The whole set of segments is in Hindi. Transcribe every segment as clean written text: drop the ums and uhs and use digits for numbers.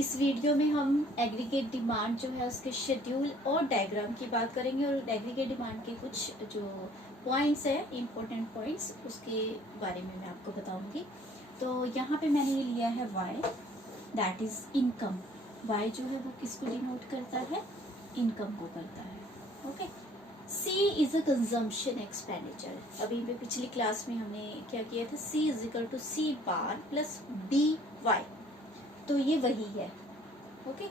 इस वीडियो में हम एग्रीगेट डिमांड जो है उसके शेड्यूल और डायग्राम की बात करेंगे और एग्रीगेट डिमांड के कुछ जो पॉइंट्स है इम्पोर्टेंट पॉइंट्स उसके बारे में मैं आपको बताऊंगी। तो यहाँ पे मैंने ये लिया है Y, that is income. Y जो है वो किसको डिनोट करता है? इनकम को करता है। Okay. C is a consumption expenditure. अभी मैं पिछली क्लास में हमने क्या किया था, C is equal to C bar plus B Y, तो ये वही है। Okay.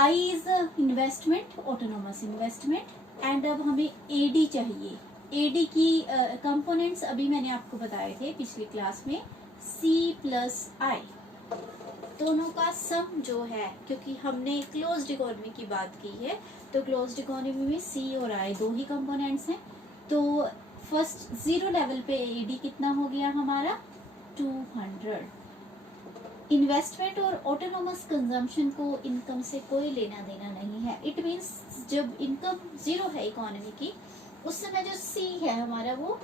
I is investment, autonomous investment. And अब हमें एडी चाहिए। एडी की कंपोनेंट्स अभी मैंने आपको बताए थे पिछली क्लास में, सी प्लस आई, दोनों का सम जो है, क्योंकि हमने क्लोज्ड इकोनॉमी की बात की है तो क्लोज्ड इकोनॉमी में सी और आई दो ही कंपोनेंट्स हैं। तो फर्स्ट जीरो लेवल पे एडी कितना हो गया हमारा? 200। इन्वेस्टमेंट और ऑटोनोमस कंजम्पशन को इनकम से कोई लेना देना नहीं है। इट मींस जब इनकम जीरो है इकोनॉमी की, उस समय जो सी है हमारा वो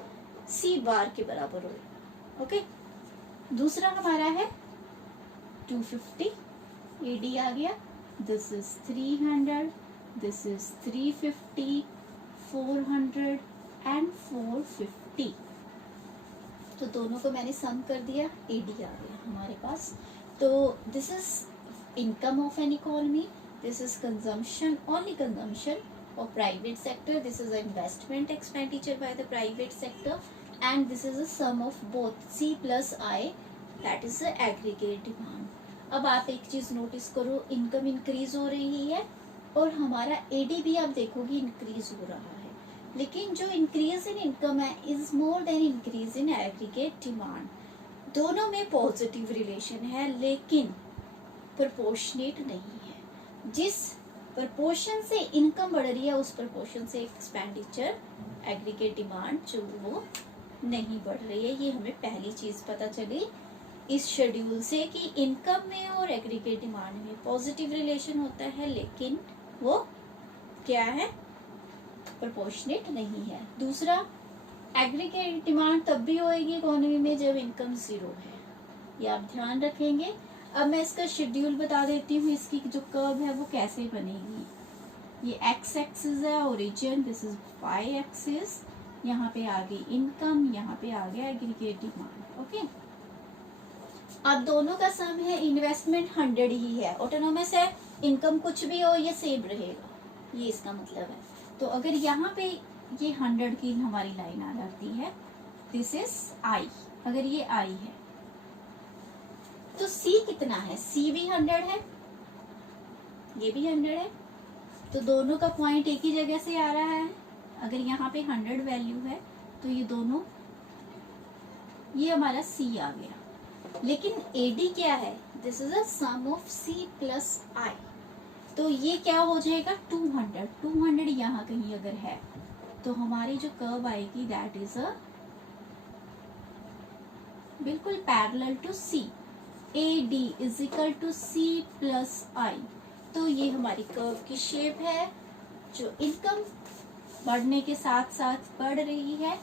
सी बार के बराबर हो। ओके। दूसरा हमारा है 250, एडी आ गया। This is 300, this is 350, 400 and 450। तो दोनों को मैंने सम कर दिया, एडी आ गया हमारे पास। तो this is income of an economy, this is consumption, only consumption of private sector, this is investment expenditure by the private sector, and this is a sum of both C plus I, that is the aggregate demand. अब आप एक चीज नोटिस करो, इनकम इंक्रीज हो रही है और हमारा एडी भी आप देखोगे इंक्रीज हो रहा है, लेकिन जो इंक्रीज इन इनकम है is more than increase in aggregate demand. दोनों में पॉजिटिव रिलेशन है लेकिन प्रोपोर्शनेट नहीं है। जिस प्रोपोर्शन से इनकम बढ़ रही है उस प्रोपोर्शन से एक्सपेंडिचर, एग्रीगेट डिमांड जो वो नहीं बढ़ रही है। ये हमें पहली चीज पता चली इस शेड्यूल से कि इनकम में और एग्रीगेट डिमांड में पॉजिटिव रिलेशन होता है लेकिन वो क्या है? प्रोपोर्शनेट नहीं है। दूसरा, एग्रीगेट डिमांड तब भी होएगी इकोनॉमी में जब इनकम जीरो है, ये आप ध्यान रखेंगे। अब मैं इसका शेड्यूल बता देती हूँ, इसकी जो कर्व है वो कैसे बनेगी। ये एक्स एक्सिस है origin, this is Y axis, यहाँ पे आ गई इनकम, यहाँ पे आ गया एग्रीगेट डिमांड। ओके। अब दोनों का सम है, इन्वेस्टमेंट 100 ही है, ऑटोनोमस है, इनकम कुछ भी हो ये सेम रहेगा, ये इसका मतलब है। तो अगर यहाँ पे ये 100 की हमारी लाइन आ जाती है, दिस इज आई, अगर ये आई है तो सी कितना है? सी भी 100 है, ये भी 100 है, तो दोनों का पॉइंट एक ही जगह से आ रहा है। अगर यहाँ पे 100 वैल्यू है तो ये दोनों, ये हमारा सी आ गया। लेकिन एडी क्या है? This is a sum of C plus I, तो ये क्या हो जाएगा? 200। 200 यहाँ कहीं अगर है तो हमारी जो कर्व आएगी दैट इज अ बिल्कुल parallel to C. A D is equal to C plus I, तो ये हमारी कर्व की शेप है जो इनकम बढ़ने के साथ साथ बढ़ रही है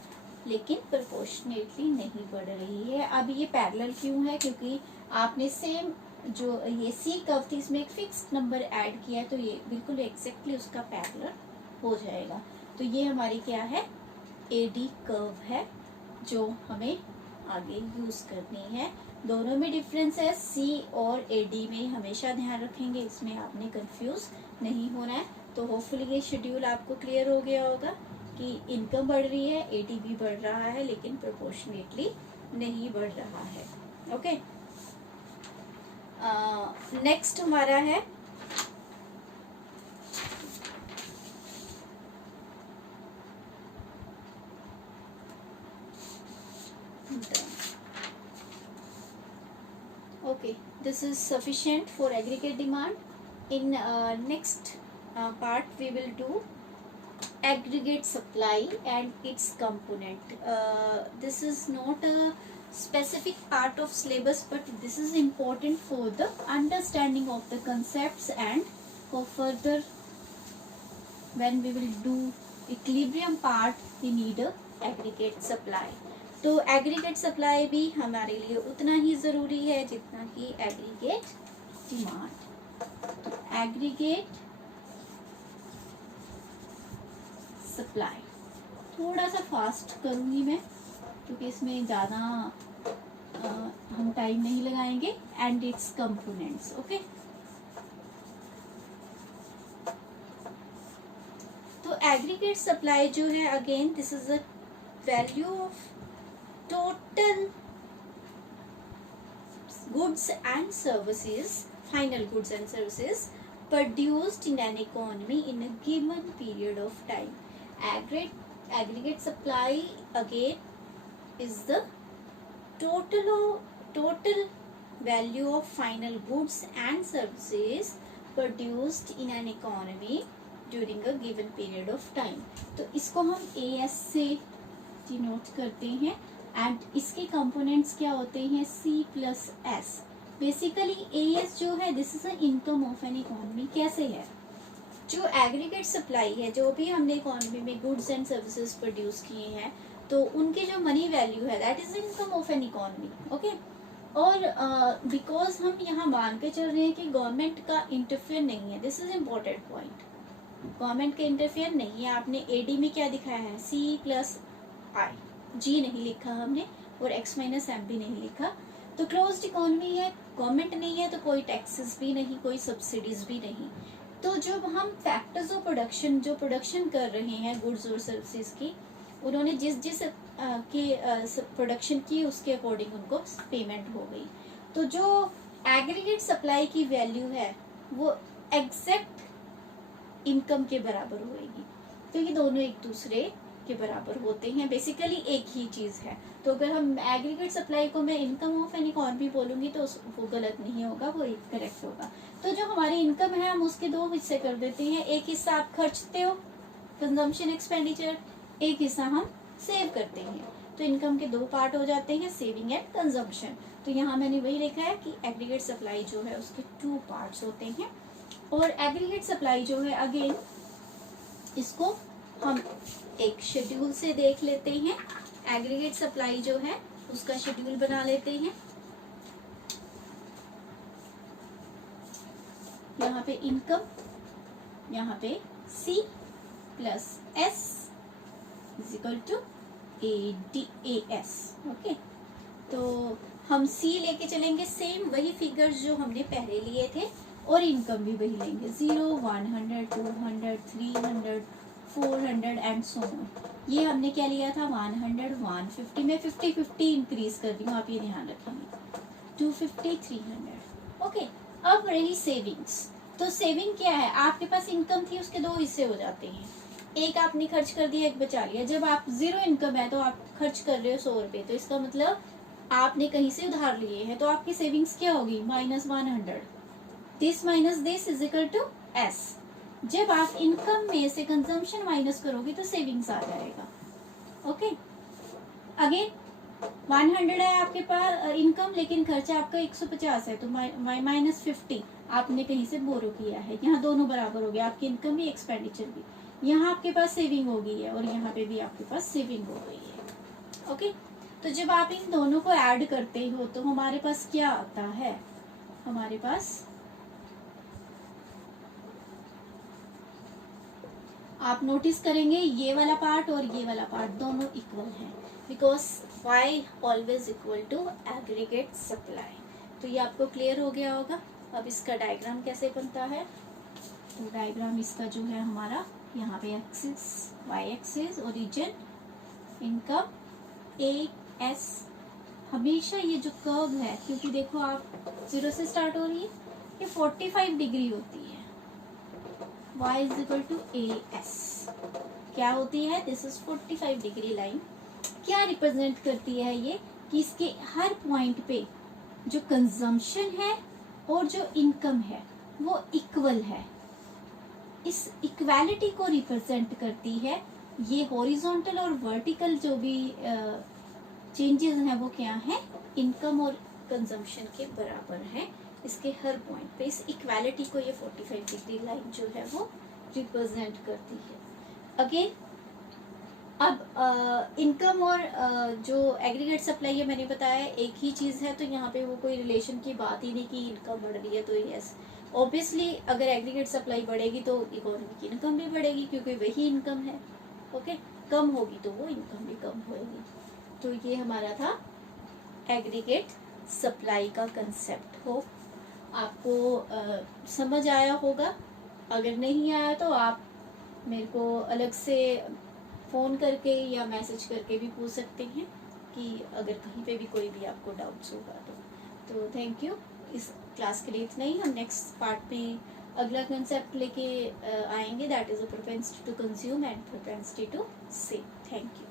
लेकिन प्रोपोर्शनेटली नहीं बढ़ रही है। अब ये पैरेलल क्यों है? क्योंकि आपने सेम जो ये सी कर्व थी इसमें एक फिक्स्ड नंबर ऐड किया है तो ये बिल्कुल एग्जैक्टली उसका पैरेलल हो जाएगा। तो ये हमारी क्या है? एडी कर्व है जो हमें आगे यूज करनी है। दोनों में डिफरेंस है, सी और एडी में, हमेशा ध्यान रखेंगे, इसमें आपने कंफ्यूज नहीं होना है। तो होपफुली ये शेड्यूल आपको क्लियर हो गया होगा कि इनकम बढ़ रही है, एडी भी बढ़ रहा है लेकिन प्रोपोर्शनेटली नहीं बढ़ रहा है। ओके। नेक्स्ट हमारा है okay, this is sufficient for aggregate demand. In next part we will do aggregate supply and its component. This is not a specific part of syllabus but this is important for the understanding of the concepts and for further when we will do equilibrium part we need a aggregate supply. तो एग्रीगेट सप्लाई भी हमारे लिए उतना ही ज़रूरी है जितना कि एग्रीगेट डिमांड। तो एग्रीगेट सप्लाई थोड़ा सा फास्ट करूँगी मैं क्योंकि इसमें ज़्यादा हम टाइम नहीं लगाएंगे। And it's components, okay. तो एग्रीगेट सप्लाई जो है, again this is the value of total goods and services, final goods and services produced in an economy in a given period of time. Aggregate supply again is the total value of final goods and services produced in an economy during a given period of time. तो इसको हम AS से डिनोट करते हैं एंड इसके कंपोनेंट्स क्या होते हैं, C plus S। Basically AS जो है this is a income of an economy. कैसे है, जो एग्रीगेट सप्लाई है, जो भी हमने इकोनॉमी में गुड्स एंड सर्विसेज प्रोड्यूस किए हैं, तो उनके जो मनी वैल्यू है that is income of an economy, okay. और बिकॉज हम यहाँ मान के चल रहे हैं कि गवर्नमेंट का इंटरफेयर नहीं है, this is important point, government का इंटरफेयर नहीं है। आपने AD में क्या दिखाया है, C प्लस I, G नहीं लिखा हमने और X माइनस M भी नहीं लिखा। तो क्लोज्ड इकोनॉमी है, गवर्नमेंट नहीं है, तो कोई टैक्सेस भी नहीं, कोई सब्सिडीज भी नहीं। तो जब हम फैक्टर्स ऑफ प्रोडक्शन, जो प्रोडक्शन कर रहे हैं गुड्स और सर्विसेज की, उन्होंने जिस जिस के प्रोडक्शन की उसके अकॉर्डिंग उनको पेमेंट हो गई। तो जो एग्रीगेट सप्लाई की वैल्यू है वो एग्जैक्ट इनकम के बराबर होगी। तो ये दोनों एक दूसरे के बराबर होते हैं, बेसिकली एक ही चीज़ है। तो अगर हम एग्रीगेट सप्लाई को मैं इनकम ऑफ एन इकोनॉमी बोलूँगी तो वो गलत नहीं होगा, वो करेक्ट होगा। तो जो हमारी इनकम है हम उसके दो हिस्से कर देते हैं, एक हिस्सा आप खर्चते हो कंजम्पशन एक्सपेंडिचर, एक हिस्सा हम सेव करते हैं। तो इनकम के दो पार्ट हो जाते हैं, सेविंग एंड कंजम्पशन। तो यहाँ मैंने वही लिखा है कि एग्रीगेट सप्लाई जो है उसके 2 पार्ट्स होते हैं। और एग्रीगेट सप्लाई जो है अगेन इसको हम एक शेड्यूल से देख लेते हैं। एग्रीगेट सप्लाई जो है उसका शेड्यूल बना लेते हैं। यहाँ पे इनकम, यहाँ पे C plus S is equal to AS, okay. तो हम C लेके चलेंगे, सेम वही फिगर्स जो हमने पहले लिए थे, और इनकम भी वही लेंगे, 0, 100, 200, 300, 400 एंड सो ऑन। ये हमने क्या लिया था, 100, 150 में 50-50 इंक्रीज कर रही हूँ, आप ये ध्यान रखेंगे, 250, 300, ओके। अब रही सेविंग्स। तो सेविंग क्या है, आपके पास इनकम थी उसके दो हिस्से हो जाते हैं, एक आपने खर्च कर दिया, एक बचा लिया। जब आप 0 इनकम है तो आप खर्च कर रहे हो 100 रुपये, तो इसका मतलब आपने कहीं से उधार लिए हैं, तो आपकी सेविंग्स क्या होगी, -100। This minus this is equal to S। जब आप इनकम में से कंजम्पशन माइनस करोगे तो सेविंग्स आ जाएगा, ओके। अगेन 100 है आपके पास इनकम, लेकिन खर्चा आपका 150 है, तो -50 आपने कहीं से बोरो किया है। यहाँ दोनों बराबर हो गया, आपकी इनकम भी एक्सपेंडिचर भी। यहाँ आपके पास सेविंग हो गई है और यहाँ पे भी आपके पास सेविंग हो गई है, ओके। तो जब आप इन दोनों को ऐड करते हो तो हमारे पास क्या आता है, हमारे पास आप नोटिस करेंगे ये वाला पार्ट और ये वाला पार्ट दोनों इक्वल हैं, because y always equal to aggregate supply. तो ये आपको क्लियर हो गया होगा। अब इसका डायग्राम कैसे बनता है, तो डायग्राम इसका जो है हमारा, यहाँ पे axis y axis, origin, income, AS। हमेशा ये जो कर्व है, क्योंकि देखो आप 0 से स्टार्ट हो रही है, ये 45 डिग्री होती है, y is equal to AS क्या होती है, दिस इज 45 डिग्री लाइन। क्या रिप्रेजेंट करती है ये, कि इसके हर पॉइंट पे जो कंजम्पशन है और जो इनकम है वो इक्वल है। इस इक्वालिटी को रिप्रेजेंट करती है। ये हॉरिजॉन्टल और वर्टिकल जो भी चेंजेस हैं वो क्या है, इनकम और कंजम्पशन के बराबर है इसके हर पॉइंट पे। इस इक्वालिटी को ये 45 डिग्री लाइन जो है वो रिप्रेजेंट करती है। अगेन अब इनकम और जो एग्रीगेट सप्लाई है मैंने बताया एक ही चीज़ है, तो यहाँ पे वो कोई रिलेशन की बात ही नहीं कि इनकम बढ़ रही है तो यस ऑब्वियसली अगर एग्रीगेट सप्लाई बढ़ेगी तो इकोनॉमी की इनकम भी बढ़ेगी क्योंकि वही इनकम है। ओके, कम होगी तो वो इनकम भी कम होगी। तो ये हमारा था एग्रीगेट सप्लाई का कंसेप्ट। हो आपको समझ आया होगा। अगर नहीं आया तो आप मेरे को अलग से फ़ोन करके या मैसेज करके भी पूछ सकते हैं कि अगर कहीं पे भी कोई भी आपको डाउट्स होगा तो थैंक यू। इस क्लास के लिए इतना ही। हम नेक्स्ट पार्ट में अगला कंसेप्ट लेके आएंगे, that is a propensity to consume and propensity to save. Thank you.